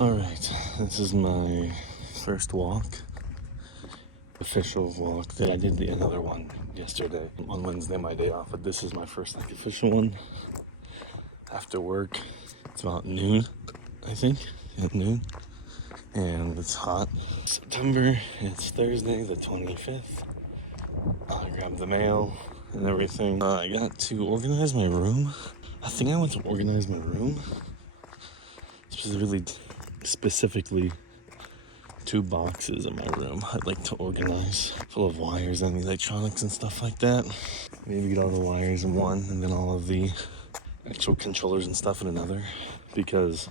Alright, this is my first walk, official walk. That I did another one yesterday on Wednesday, my day off, but this is my first official one after work. It's about noon, I think, at noon, and it's hot. September, it's Thursday the 25th. I grabbed the mail and everything. I got to organize my room. I think I want to organize my room, specifically 2 boxes in my room I'd like to organize, full of wires and electronics and stuff like that. Maybe get all the wires in one and then all of the actual controllers and stuff in another, because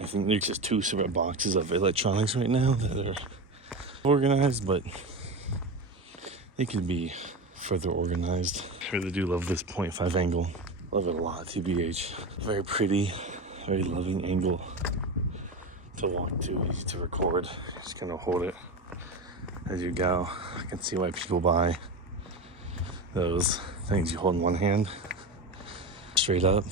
I think there's just 2 separate boxes of electronics right now that are organized, but it could be further organized. I really do love this 0.5 angle. Love it a lot, TBH. Very pretty, very loving angle to walk to, easy to record. Just gonna hold it as you go. I can see why people buy those things you hold in one hand, straight up.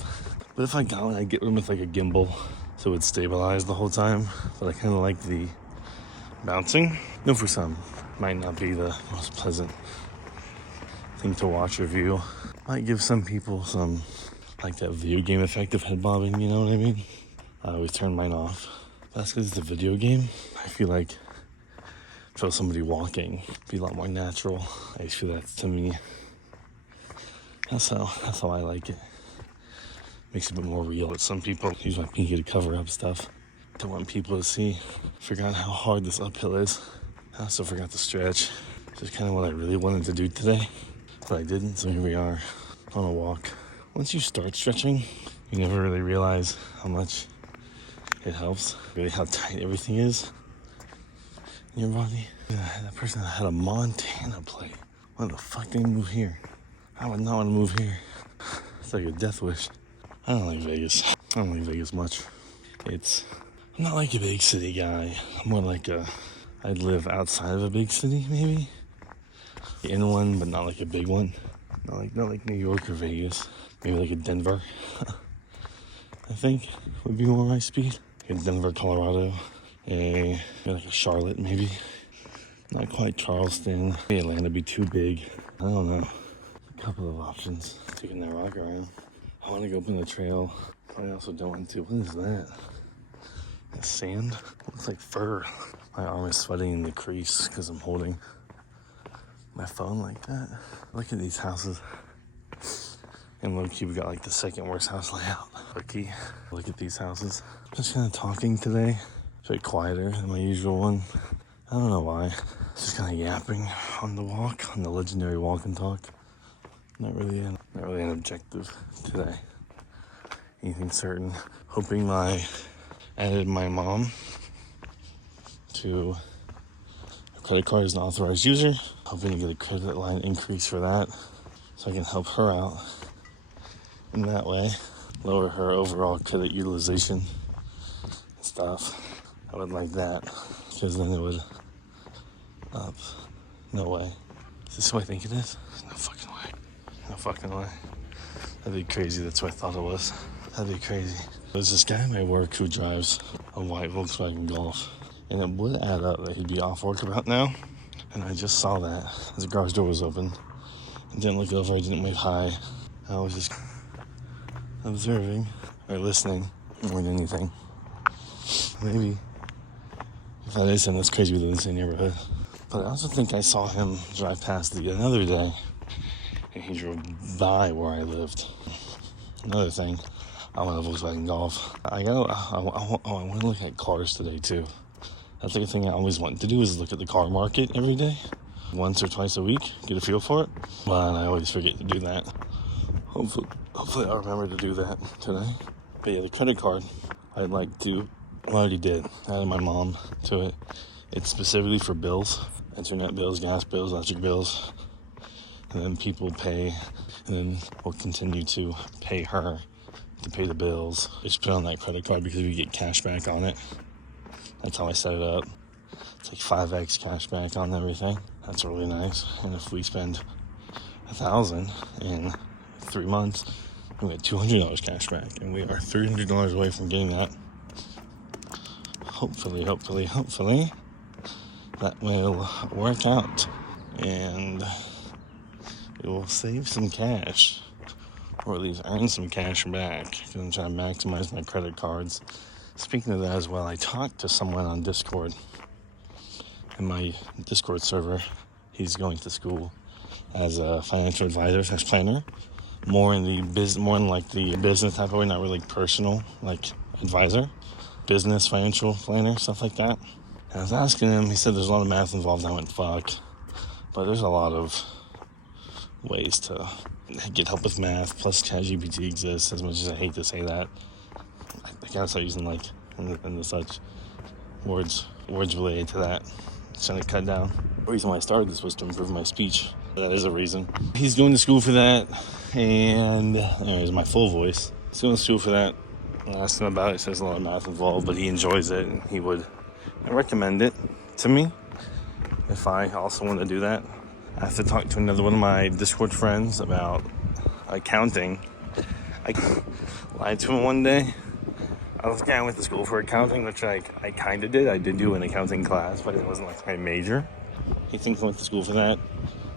But if I got one, I'd get one with like a gimbal so it would stabilize the whole time. But I kind of like the bouncing. No, for some, might not be the most pleasant thing to watch or view. Might give some people some, like that video game effect of head bobbing, you know what I mean? I always turn mine off. That's because it's a video game. I feel like show somebody walking be a lot more natural. I just feel that's to me. That's how I like it. Makes it a bit more real. But some people use my pinky to cover up stuff. Don't want people to see. Forgot how hard this uphill is. I also forgot to stretch. Just kind of what I really wanted to do today, but I didn't. So here we are on a walk. Once you start stretching, you never really realize how much it helps. Really how tight everything is in your body. Yeah, that person had a Montana plate. Why the fuck did they move here? I would not want to move here. It's like a death wish. I don't like Vegas. I don't like Vegas much. I'm not like a big city guy. I'm more like I'd live outside of a big city, maybe. In one, but not like a big one. Not like New York or Vegas. Maybe like a Denver. I think would be more my speed. In Denver, Colorado. Like a Charlotte, maybe. Not quite Charleston. Maybe Atlanta would be too big. I don't know. A couple of options. Taking that rock around. I want to go up on the trail. I also don't want to. What is that? That sand? Looks like fur. My arm is sweating in the crease because I'm holding my phone like that. Look at these houses. And low-key, we got like the second worst house layout. Low-key, look at these houses. Just kind of talking today. It's a bit quieter than my usual one. I don't know why. Just kind of yapping on the walk, on the legendary walk and talk. Not really an objective today. Anything certain. Hoping I added my mom to a credit card as an authorized user. Hoping to get a credit line increase for that, so I can help her out in that way. Lower her overall credit utilization and stuff. I would like that, because then it would up. No way. Is this who I think it is? No fucking way. No fucking way. That'd be crazy. That's what I thought it was. That'd be crazy. There's this guy at my work who drives a white Volkswagen Golf, and it would add up that he'd be off work about now. And I just saw that as the garage door was open. I didn't look over, I didn't wave hi. I was just observing or listening more than anything. Maybe if that is him, that's crazy. We live in the same neighborhood. But I also think I saw him drive past the other day, and he drove by where I lived. Another thing, I want a Volkswagen Golf. I want to look at cars today too. That's the thing I always want to do, is look at the car market every day, once or twice a week, get a feel for it. But I always forget to do that. Hopefully I'll remember to do that today. But yeah, the credit card, I'd like to. I already did. I added my mom to it. It's specifically for bills, internet bills, gas bills, electric bills. And then people pay, and then we'll continue to pay her to pay the bills. Just put on that credit card because we get cash back on it. That's how I set it up. It's like 5x cash back on everything. That's really nice. And if we spend $1,000 in 3 months, we get $200 cash back, and we are $300 away from getting that. hopefully, that will work out. And it will save some cash. Or at least earn some cash back. Because I'm trying to maximize my credit cards. Speaking of that as well, I talked to someone on Discord. In my Discord server, he's going to school as a financial advisor / planner. More in the more in like the business type of way, not really personal, like advisor. Business, financial planner, stuff like that. And I was asking him, he said there's a lot of math involved. I went, fuck. But there's a lot of ways to get help with math. Plus, ChatGPT exists, as much as I hate to say that. I gotta start using like and such words related to that. Trying to cut down. The reason why I started this was to improve my speech. That is a reason. He's going to school for that, and anyways, my full voice. He's going to school for that. I asked him about it. He says a lot of math involved, but he enjoys it, and he would recommend it to me if I also want to do that. I have to talk to another one of my Discord friends about accounting. I lied to him one day. I went to school for accounting, which I kind of did. I did do an accounting class, but it wasn't like my major. He thinks I went to school for that,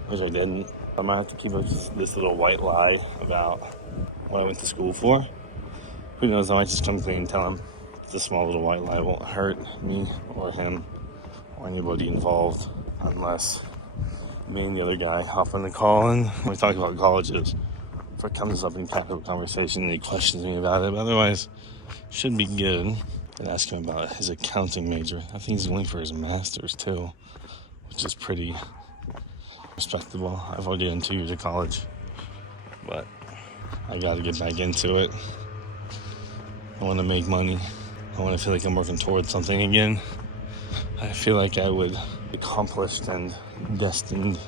which I didn't. I might have to keep up this little white lie about what I went to school for. Who knows, I might just come clean and tell him. It's a small little white lie. It won't hurt me or him or anybody involved unless me and the other guy hop on the call and we talk about colleges. If it comes up in casual conversation and he questions me about it, but otherwise, should be good. And ask him about his accounting major. I think he's going for his master's too, which is pretty respectable. I've already done 2 years of college, but I got to get back into it. I want to make money. I want to feel like I'm working towards something again. I feel like I would be accomplished and destined.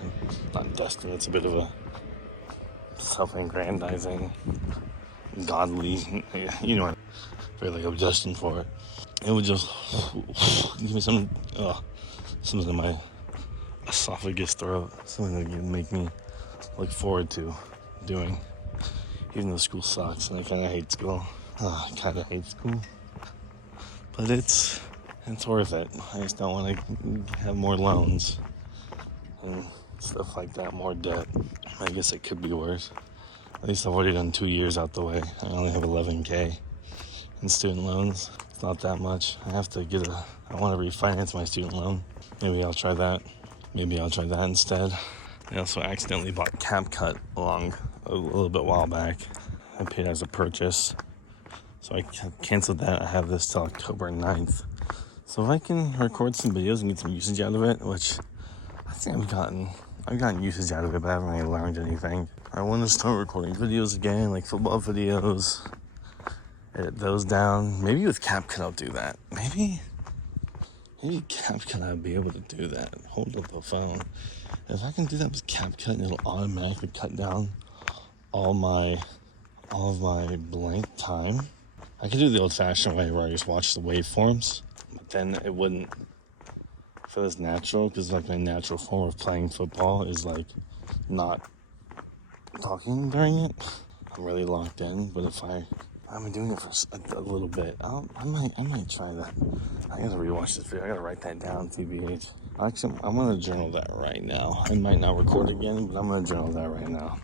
Not destined, it's a bit of a self-aggrandizing, godly, you know, I feel like I'm destined for it. It would just give me something in my esophagus, throat, something that would make me look forward to doing, even though school sucks and I kind of hate school. But it's worth it. I just don't want to have more loans and stuff like that, more debt. I guess it could be worse. At least I've already done 2 years out the way. I only have $11,000 in student loans. It's not that much. I want to refinance my student loan. Maybe I'll try that instead. I also accidentally bought CapCut a little bit while back. I paid as a purchase. So I canceled that. I have this till October 9th. So if I can record some videos and get some usage out of it, which I think I've gotten usage out of it, but I haven't really learned anything. I want to start recording videos again, like football videos, edit those down. Maybe with CapCut I'll do that. Maybe CapCut I'll be able to do that. Hold up the phone. If I can do that with CapCut, it'll automatically cut down all of my blank time. I could do the old-fashioned way where I just watch the waveforms, but then it wouldn't feel as natural, because like my natural form of playing football is like not talking during it. I'm really locked in, but if I've been doing it for a little bit, I might try that. I gotta rewatch this video. I gotta write that down, TBH. Actually, I'm gonna journal that right now. I might not record again, but I'm gonna journal that right now.